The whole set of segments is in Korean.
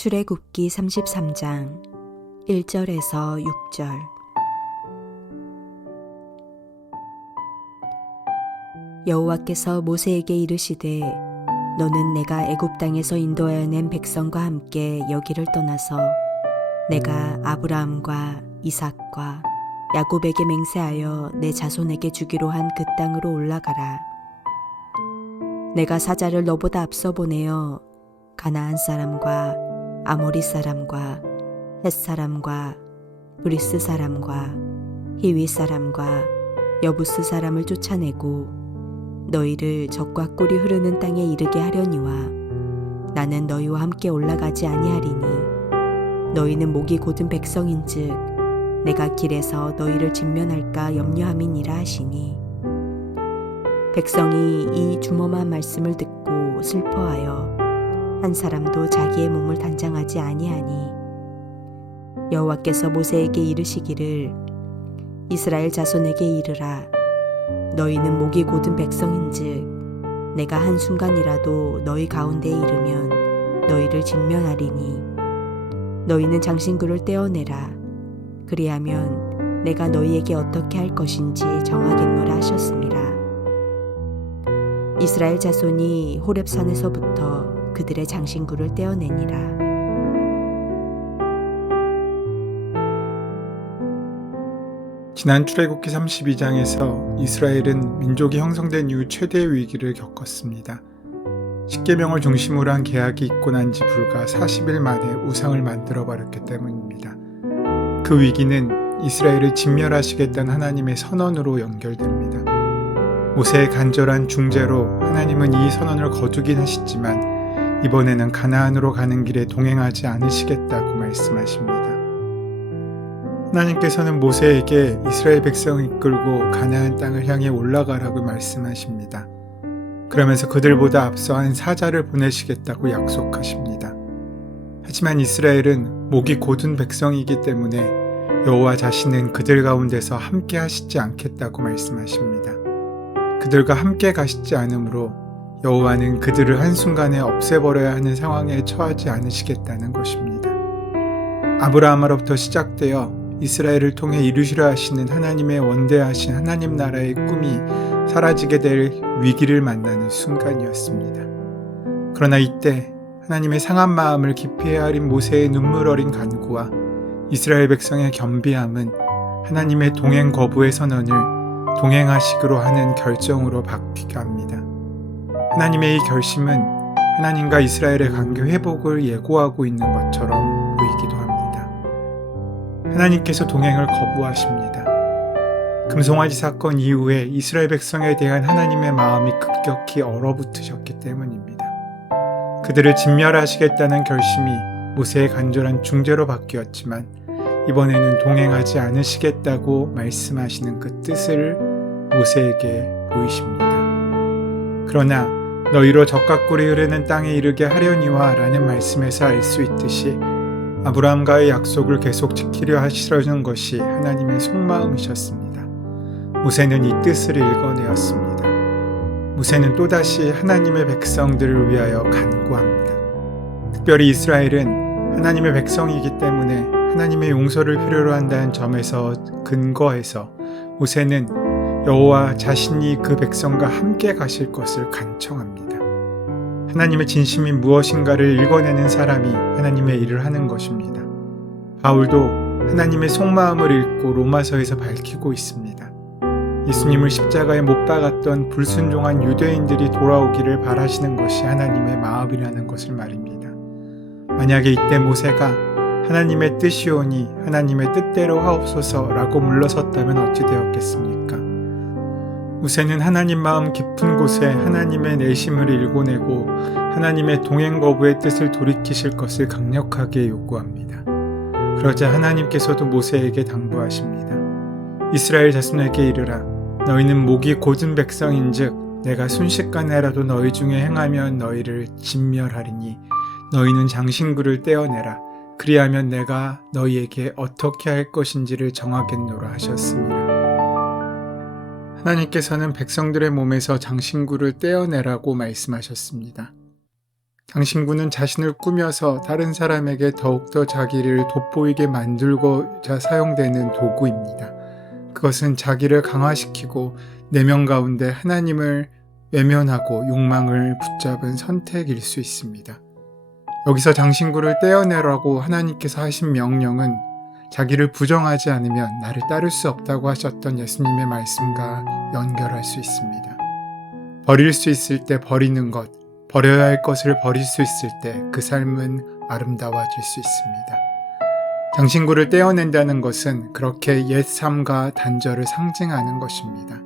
출애굽기 33장 1절에서 6절. 여호와께서 모세에게 이르시되 너는 내가 애굽 땅에서 인도하여 낸 백성과 함께 여기를 떠나서 내가 아브라함과 이삭과 야곱에게 맹세하여 내 자손에게 주기로 한 그 땅으로 올라가라. 내가 사자를 너보다 앞서 보내어 가나안 사람과 아모리 사람과 헷 사람과 브리스 사람과 히위 사람과 여부스 사람을 쫓아내고 너희를 적과 꿀이 흐르는 땅에 이르게 하려니와 나는 너희와 함께 올라가지 아니하리니 너희는 목이 곧은 백성인즉 내가 길에서 너희를 진면할까 염려함이니라 하시니 백성이 이 주엄한 말씀을 듣고 슬퍼하여 한 사람도 자기의 몸을 단장하지 아니하니 여호와께서 모세에게 이르시기를 이스라엘 자손에게 이르라. 너희는 목이 곧은 백성인즉 내가 한순간이라도 너희 가운데에 이르면 너희를 진면하리니 너희는 장신구를 떼어내라. 그리하면 내가 너희에게 어떻게 할 것인지 정하겠노라 하셨습니다. 이스라엘 자손이 호렙산에서부터 그들의 장신구를 떼어내니라. 지난 출애굽기 32장에서 이스라엘은 민족이 형성된 이후 최대의 위기를 겪었습니다. 십계명을 중심으로 한 계약이 있고 난 지 불과 40일 만에 우상을 만들어버렸기 때문입니다. 그 위기는 이스라엘을 진멸하시겠다는 하나님의 선언으로 연결됩니다. 모세의 간절한 중재로 하나님은 이 선언을 거두긴 하시지만 이번에는 가나안으로 가는 길에 동행하지 않으시겠다고 말씀하십니다. 하나님께서는 모세에게 이스라엘 백성을 이끌고 가나안 땅을 향해 올라가라고 말씀하십니다. 그러면서 그들보다 앞서 한 사자를 보내시겠다고 약속하십니다. 하지만 이스라엘은 목이 곧은 백성이기 때문에 여호와 자신은 그들 가운데서 함께 하시지 않겠다고 말씀하십니다. 그들과 함께 가시지 않으므로 여호와는 그들을 한순간에 없애버려야 하는 상황에 처하지 않으시겠다는 것입니다. 아브라함으로부터 시작되어 이스라엘을 통해 이루시려 하시는 하나님의 원대하신 하나님 나라의 꿈이 사라지게 될 위기를 만나는 순간이었습니다. 그러나 이때 하나님의 상한 마음을 깊이 헤아린 모세의 눈물 어린 간구와 이스라엘 백성의 겸비함은 하나님의 동행 거부의 선언을 동행하시기로 하는 결정으로 바뀌게 합니다. 하나님의 이 결심은 하나님과 이스라엘의 관계 회복을 예고하고 있는 것처럼 보이기도 합니다. 하나님께서 동행을 거부하십니다. 금송아지 사건 이후에 이스라엘 백성에 대한 하나님의 마음이 급격히 얼어붙으셨기 때문입니다. 그들을 진멸하시겠다는 결심이 모세의 간절한 중재로 바뀌었지만 이번에는 동행하지 않으시겠다고 말씀하시는 그 뜻을 모세에게 보이십니다. 그러나 너희로 적과 꿀이 흐르는 땅에 이르게 하려니와 라는 말씀에서 알 수 있듯이 아브라함과의 약속을 계속 지키려 하시려는 것이 하나님의 속마음이셨습니다. 모세는 이 뜻을 읽어내었습니다. 모세는 또다시 하나님의 백성들을 위하여 간구합니다. 특별히 이스라엘은 하나님의 백성이기 때문에 하나님의 용서를 필요로 한다는 점에서 근거해서 모세는 여호와 자신이 그 백성과 함께 가실 것을 간청합니다. 하나님의 진심이 무엇인가를 읽어내는 사람이 하나님의 일을 하는 것입니다. 바울도 하나님의 속마음을 읽고 로마서에서 밝히고 있습니다. 예수님을 십자가에 못 박았던 불순종한 유대인들이 돌아오기를 바라시는 것이 하나님의 마음이라는 것을 말입니다. 만약에 이때 모세가 하나님의 뜻이오니 하나님의 뜻대로 하옵소서라고 물러섰다면 어찌 되었겠습니까? 모세는 하나님 마음 깊은 곳에 하나님의 내심을 읽어내고 하나님의 동행 거부의 뜻을 돌이키실 것을 강력하게 요구합니다. 그러자 하나님께서도 모세에게 당부하십니다. 이스라엘 자손에게 이르라. 너희는 목이 곧은 백성인즉 내가 순식간에라도 너희 중에 행하면 너희를 진멸하리니 너희는 장신구를 떼어내라. 그리하면 내가 너희에게 어떻게 할 것인지를 정하겠노라 하셨습니다. 하나님께서는 백성들의 몸에서 장신구를 떼어내라고 말씀하셨습니다. 장신구는 자신을 꾸며서 다른 사람에게 더욱더 자기를 돋보이게 만들고자 사용되는 도구입니다. 그것은 자기를 강화시키고 내면 가운데 하나님을 외면하고 욕망을 붙잡은 선택일 수 있습니다. 여기서 장신구를 떼어내라고 하나님께서 하신 명령은 자기를 부정하지 않으면 나를 따를 수 없다고 하셨던 예수님의 말씀과 연결할 수 있습니다. 버릴 수 있을 때 버리는 것, 버려야 할 것을 버릴 수 있을 때 그 삶은 아름다워질 수 있습니다. 장신구를 떼어낸다는 것은 그렇게 옛 삶과 단절을 상징하는 것입니다.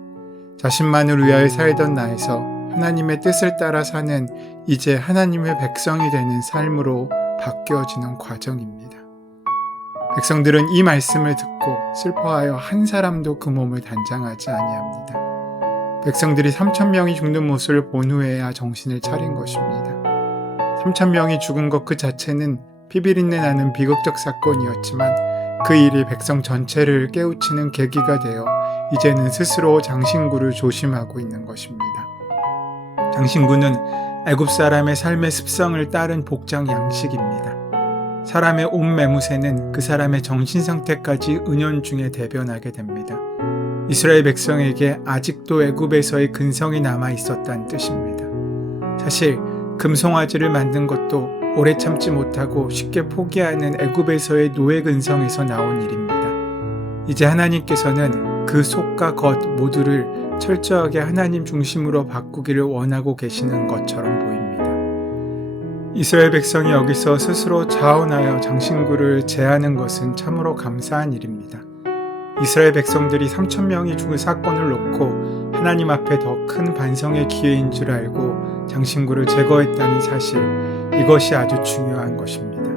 자신만을 위하여 살던 나에서 하나님의 뜻을 따라 사는 이제 하나님의 백성이 되는 삶으로 바뀌어지는 과정입니다. 백성들은 이 말씀을 듣고 슬퍼하여 한 사람도 그 몸을 단장하지 아니합니다. 백성들이 3,000명이 죽는 모습을 본 후에야 정신을 차린 것입니다. 3,000명이 죽은 것 그 자체는 피비린내 나는 비극적 사건이었지만 그 일이 백성 전체를 깨우치는 계기가 되어 이제는 스스로 장신구를 조심하고 있는 것입니다. 장신구는 애굽 사람의 삶의 습성을 따른 복장 양식입니다. 사람의 옷 매무새는 그 사람의 정신 상태까지 은연중에 대변하게 됩니다. 이스라엘 백성에게 아직도 애굽에서의 근성이 남아 있었다는 뜻입니다. 사실 금송아지를 만든 것도 오래 참지 못하고 쉽게 포기하는 애굽에서의 노예 근성에서 나온 일입니다. 이제 하나님께서는 그 속과 겉 모두를 철저하게 하나님 중심으로 바꾸기를 원하고 계시는 것처럼 보입니다. 이스라엘 백성이 여기서 스스로 자원하여 장신구를 제하는 것은 참으로 감사한 일입니다. 이스라엘 백성들이 3,000명이 죽은 사건을 놓고 하나님 앞에 더 큰 반성의 기회인 줄 알고 장신구를 제거했다는 사실, 이것이 아주 중요한 것입니다.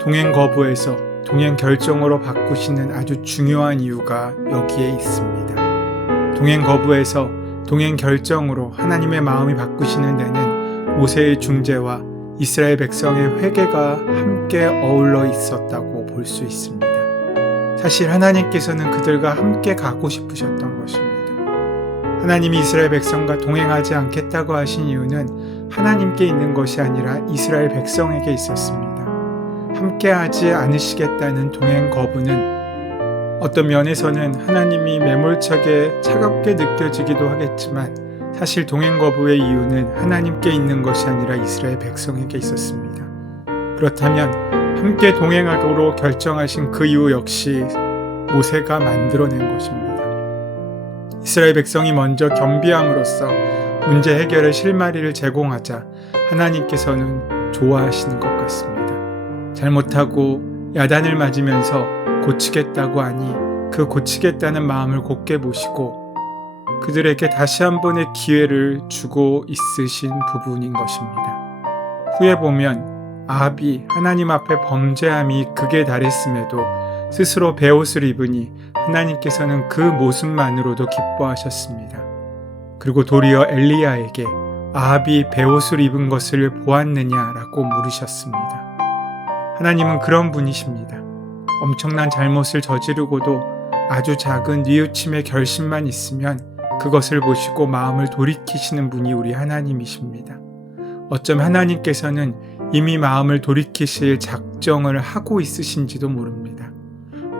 동행 거부에서 동행 결정으로 바꾸시는 아주 중요한 이유가 여기에 있습니다. 동행 거부에서 동행 결정으로 하나님의 마음이 바꾸시는 데는 모세의 중재와 이스라엘 백성의 회개가 함께 어울러 있었다고 볼 수 있습니다. 사실 하나님께서는 그들과 함께 가고 싶으셨던 것입니다. 하나님이 이스라엘 백성과 동행하지 않겠다고 하신 이유는 하나님께 있는 것이 아니라 이스라엘 백성에게 있었습니다. 함께하지 않으시겠다는 동행 거부는 어떤 면에서는 하나님이 매몰차게 차갑게 느껴지기도 하겠지만 사실 동행 거부의 이유는 하나님께 있는 것이 아니라 이스라엘 백성에게 있었습니다. 그렇다면 함께 동행하기로 결정하신 그 이유 역시 모세가 만들어낸 것입니다. 이스라엘 백성이 먼저 겸비함으로써 문제 해결의 실마리를 제공하자 하나님께서는 좋아하시는 것 같습니다. 잘못하고 야단을 맞으면서 고치겠다고 하니 그 고치겠다는 마음을 곧게 보시고 그들에게 다시 한 번의 기회를 주고 있으신 부분인 것입니다. 후에 보면 아합이 하나님 앞에 범죄함이 극에 달했음에도 스스로 베옷을 입으니 하나님께서는 그 모습만으로도 기뻐하셨습니다. 그리고 도리어 엘리야에게 아합이 베옷을 입은 것을 보았느냐라고 물으셨습니다. 하나님은 그런 분이십니다. 엄청난 잘못을 저지르고도 아주 작은 뉘우침의 결심만 있으면 그것을 보시고 마음을 돌이키시는 분이 우리 하나님이십니다. 어쩜 하나님께서는 이미 마음을 돌이키실 작정을 하고 있으신지도 모릅니다.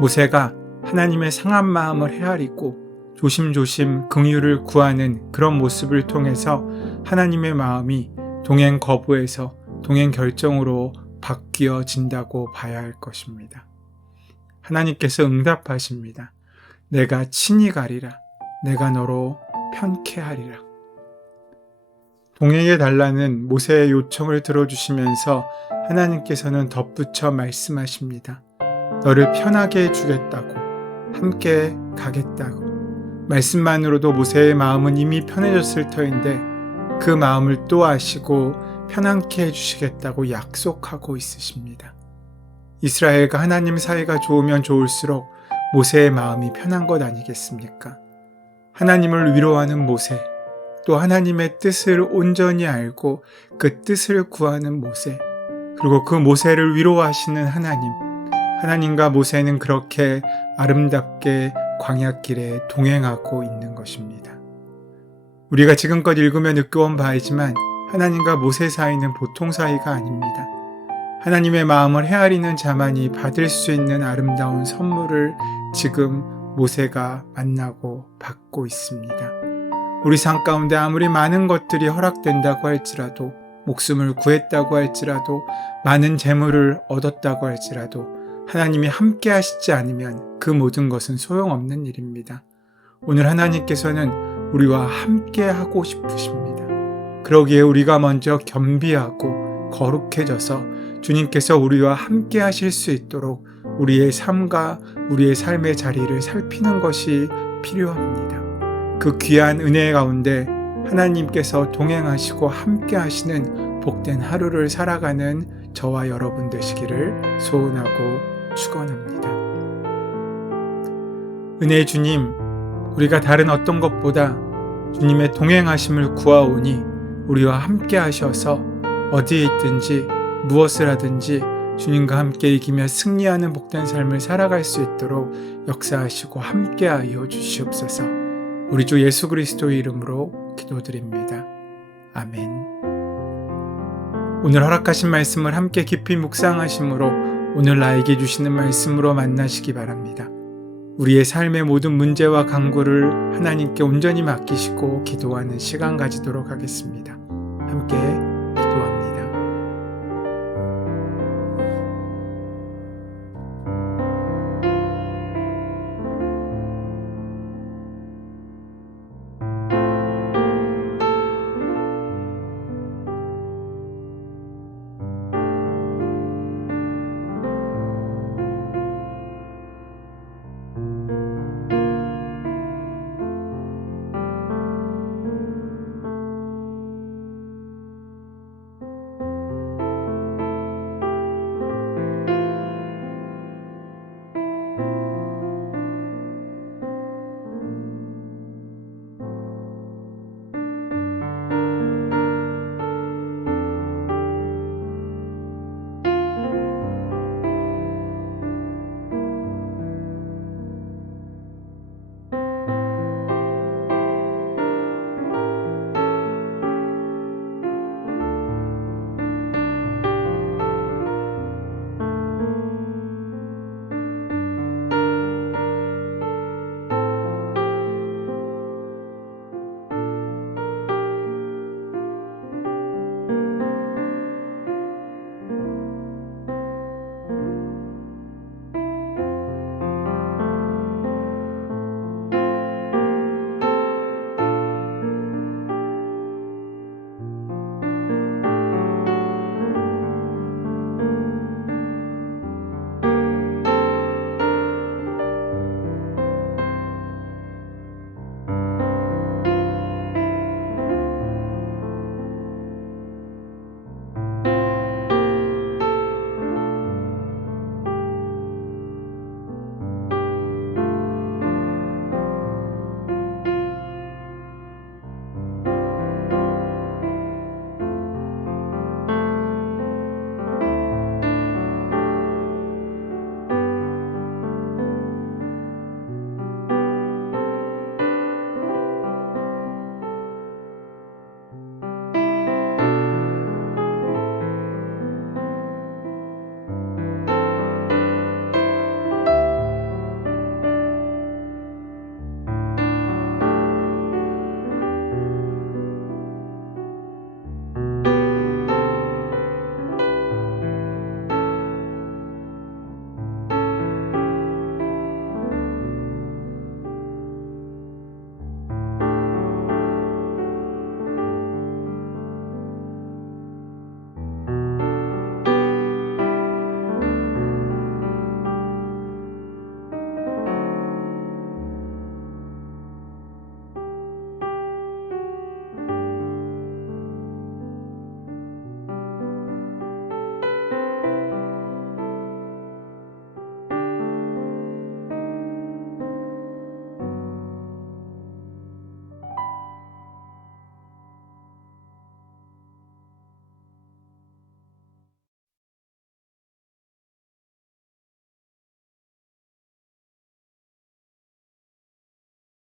모세가 하나님의 상한 마음을 헤아리고 조심조심 긍휼을 구하는 그런 모습을 통해서 하나님의 마음이 동행 거부에서 동행 결정으로 바뀌어진다고 봐야 할 것입니다. 하나님께서 응답하십니다. 내가 친히 가리라. 내가 너로 편케 하리라. 동행해 달라는 모세의 요청을 들어주시면서 하나님께서는 덧붙여 말씀하십니다. 너를 편하게 해주겠다고, 함께 가겠다고. 말씀만으로도 모세의 마음은 이미 편해졌을 터인데 그 마음을 또 아시고 편안케 해주시겠다고 약속하고 있으십니다. 이스라엘과 하나님 사이가 좋으면 좋을수록 모세의 마음이 편한 것 아니겠습니까? 하나님을 위로하는 모세, 또 하나님의 뜻을 온전히 알고 그 뜻을 구하는 모세, 그리고 그 모세를 위로하시는 하나님, 하나님과 모세는 그렇게 아름답게 광야길에 동행하고 있는 것입니다. 우리가 지금껏 읽으며 느껴온 바이지만 하나님과 모세 사이는 보통 사이가 아닙니다. 하나님의 마음을 헤아리는 자만이 받을 수 있는 아름다운 선물을 지금 모세가 만나고 받고 있습니다. 우리 삶 가운데 아무리 많은 것들이 허락된다고 할지라도, 목숨을 구했다고 할지라도, 많은 재물을 얻었다고 할지라도 하나님이 함께 하시지 않으면 그 모든 것은 소용없는 일입니다. 오늘 하나님께서는 우리와 함께 하고 싶으십니다. 그러기에 우리가 먼저 겸비하고 거룩해져서 주님께서 우리와 함께 하실 수 있도록 우리의 삶과 우리의 삶의 자리를 살피는 것이 필요합니다. 그 귀한 은혜 가운데 하나님께서 동행하시고 함께 하시는 복된 하루를 살아가는 저와 여러분 되시기를 소원하고 축원합니다. 은혜의 주님, 우리가 다른 어떤 것보다 주님의 동행하심을 구하오니 우리와 함께 하셔서 어디에 있든지 무엇을 하든지 주님과 함께 이기며 승리하는 복된 삶을 살아갈 수 있도록 역사하시고 함께하여 주시옵소서. 우리 주 예수 그리스도의 이름으로 기도드립니다. 아멘. 오늘 허락하신 말씀을 함께 깊이 묵상하심으로 오늘 나에게 주시는 말씀으로 만나시기 바랍니다. 우리의 삶의 모든 문제와 간구를 하나님께 온전히 맡기시고 기도하는 시간 가지도록 하겠습니다. 함께